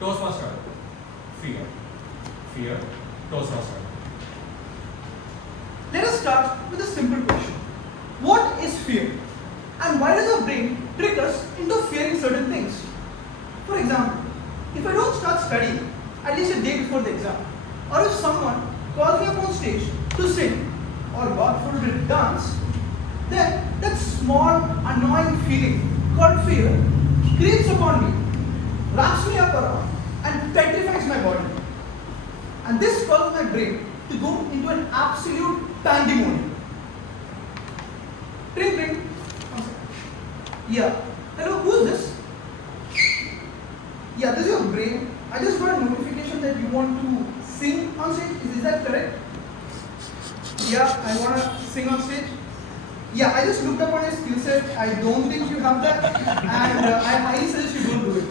toes first up. Fear. Fear. Toes first up. Let us start with a simple question. What is fear? And why does our brain trick us into fearing certain things? For example, if I don't start studying at least a day before the exam, or if someone calls me up on stage to sing, or God forbid dance, then that small annoying feeling called fear creeps upon me, wraps me up around, and petrifies my body. And this causes my brain to go into an absolute pandemonium. Ring, ring. Yeah. Hello, who's this? Yeah, this is your brain. I just got a notification that you want to sing on stage. Is that correct? Yeah, I want to sing on stage. Yeah, I just looked up on your skill set. I don't think you have that. And I highly suggest you don't do it.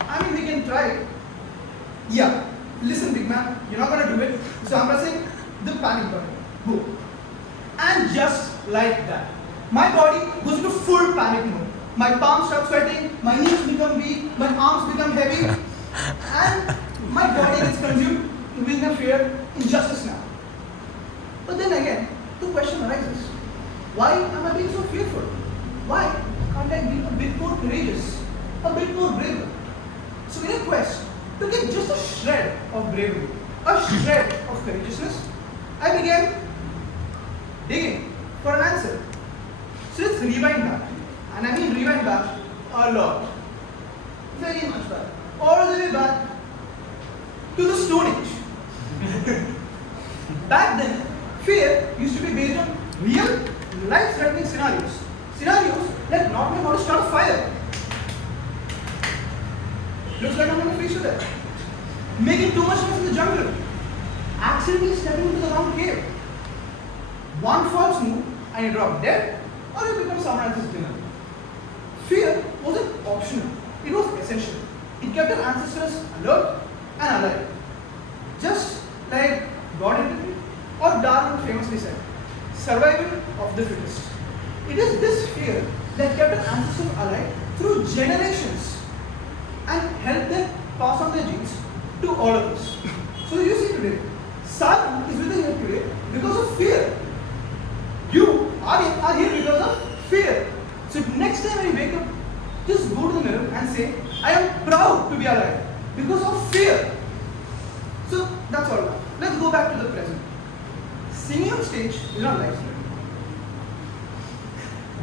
I mean, we can try. Yeah. Listen, big man, you're not going to do it. So I'm pressing the panic button. Boom. And just like that, my body goes into full panic mode. My palms start sweating, my knees become weak, my arms become heavy, and my body gets consumed with the fear in just a snap. But then again, the question arises, why am I being so fearful? Why can't I be a bit more courageous, a bit more brave? So in a quest to get just a shred of bravery, a shred of courageousness, I began digging for an answer. So let's rewind back. And I mean rewind back a lot. Very much back. All the way back to the Stone Age. Back then, fear used to be based on real, life-threatening scenarios. Scenarios like not knowing how to start a fire. Looks like I'm going to freeze to death. Making too much noise in the jungle. Accidentally stepping into the wrong cave. One false move and you drop dead, or you become someone else's dinner. Fear wasn't optional, it was essential. It kept our ancestors alert and alive. Just like God intended, or Darwin famously said, survival of the fittest. It is this fear that kept our ancestors alive through generations and helped them pass on their genes to all of us. So you see today, sun is within here today because of fear. You are here because of fear. So next time when you wake up, just go to the mirror and say, I am proud to be alive because of fear. So that's all. Let's go back to the present. Singing on stage is not life-threatening.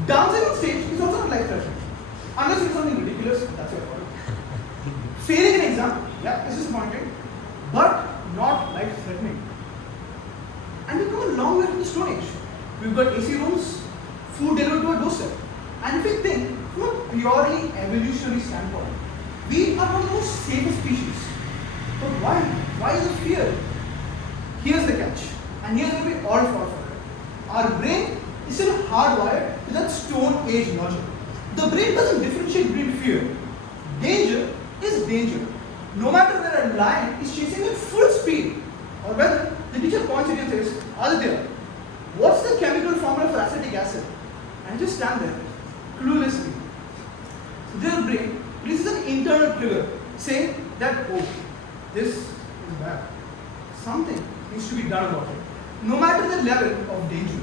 Dancing on stage is also not life-threatening. Unless you do something ridiculous, that's your fault. Failing an exam, yeah, it's disappointing, but not life-threatening. And we've come a long way from the Stone Age. We've got AC rooms, food delivered to our doorstep. And if we think from a purely evolutionary standpoint, we are one of the most safest species. But why? Why is it fear? Here's the catch. And here's where we all fall for it. Our brain is still hardwired to that Stone Age logic. The brain doesn't differentiate between fear. Danger is danger. No matter whether a lion is chasing at full speed, or whether the teacher points at you and says, Adithya, what's the chemical formula for acetic acid? And you just stand there, cluelessly. So their brain releases an internal trigger saying that, oh, this is bad. Something needs to be done about it, no matter the level of danger.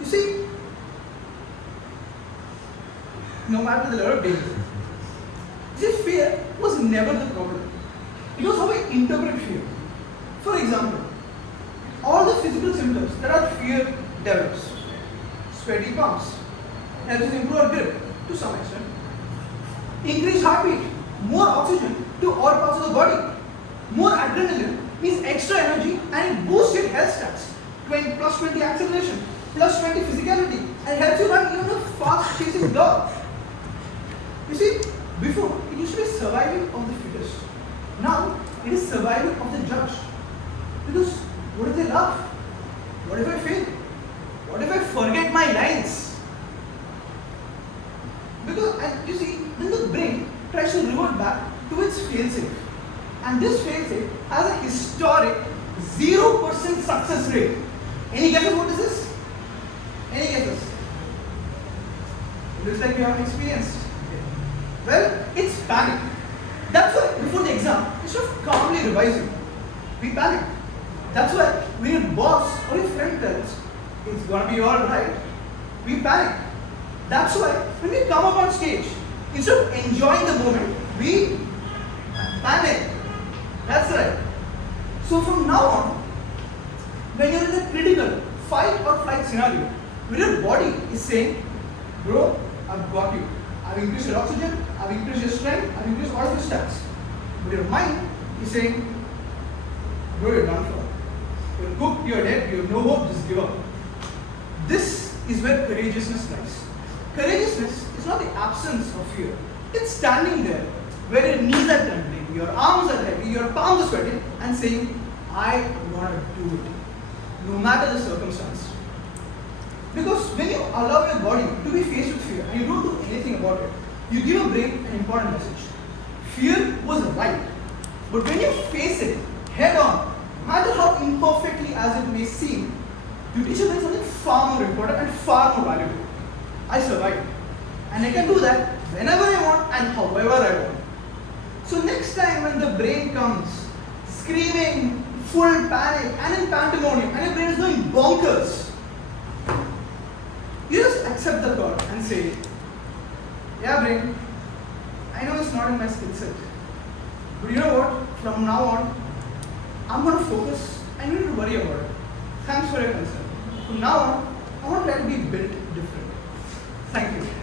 You see, no matter the level of danger, fear was never the problem. It was how we interpret fear. For example, all the physical symptoms that our fear develops, sweaty palms, helps us improve our grip to some extent, increased heartbeat, more oxygen to all parts of the body, more adrenaline means extra energy and it boosts your health stats, plus 20 acceleration, plus 20 physicality, and helps you run even a fast chasing dog. You see, before it used to be survival of the fittest. Now it is survival of the judged. Because what if they laugh? What if I fail? What if I forget my lines? Because you see, then the brain tries to revert back to its failsafe. And this failsafe has a historic 0% success rate. Any guesses what this is? Any guesses? Looks like you haven't experienced. Well, it's panic. That's why before the exam, instead of calmly revising, we panic. That's why when your boss or your friend tells it's gonna be alright, we panic. That's why when we come up on stage, instead of enjoying the moment, we panic. That's right. So from now on, when you're in a critical fight or flight scenario, when your body is saying, bro, I've got you. I've increased your oxygen, I've increased your strength, I've increased all of your steps. But your mind is saying, bro, you're done for. You're cooked, you're dead, you have no hope, just give up. This is where courageousness lies. Courageousness is not the absence of fear. It's standing there where your knees are trembling, your arms are heavy, your palms are sweating, and saying, I am gonna do it. No matter the circumstance. Because when you allow your body to be faced with fear and you don't do anything about it, you give your brain an important message. Fear was right. But when you face it head on, no matter how imperfectly as it may seem, you teach your brain something far more important and far more valuable. I survived. And I can do that whenever I want and however I want. So next time when the brain comes screaming, full panic and in pandemonium and your brain is going bonkers, you just accept the call and say, yeah brain, I know it's not in my skill set. But you know what? From now on, I'm going to focus and you don't need to worry about it. Thanks for your concern. From now on, I want to try to be built different. Thank you.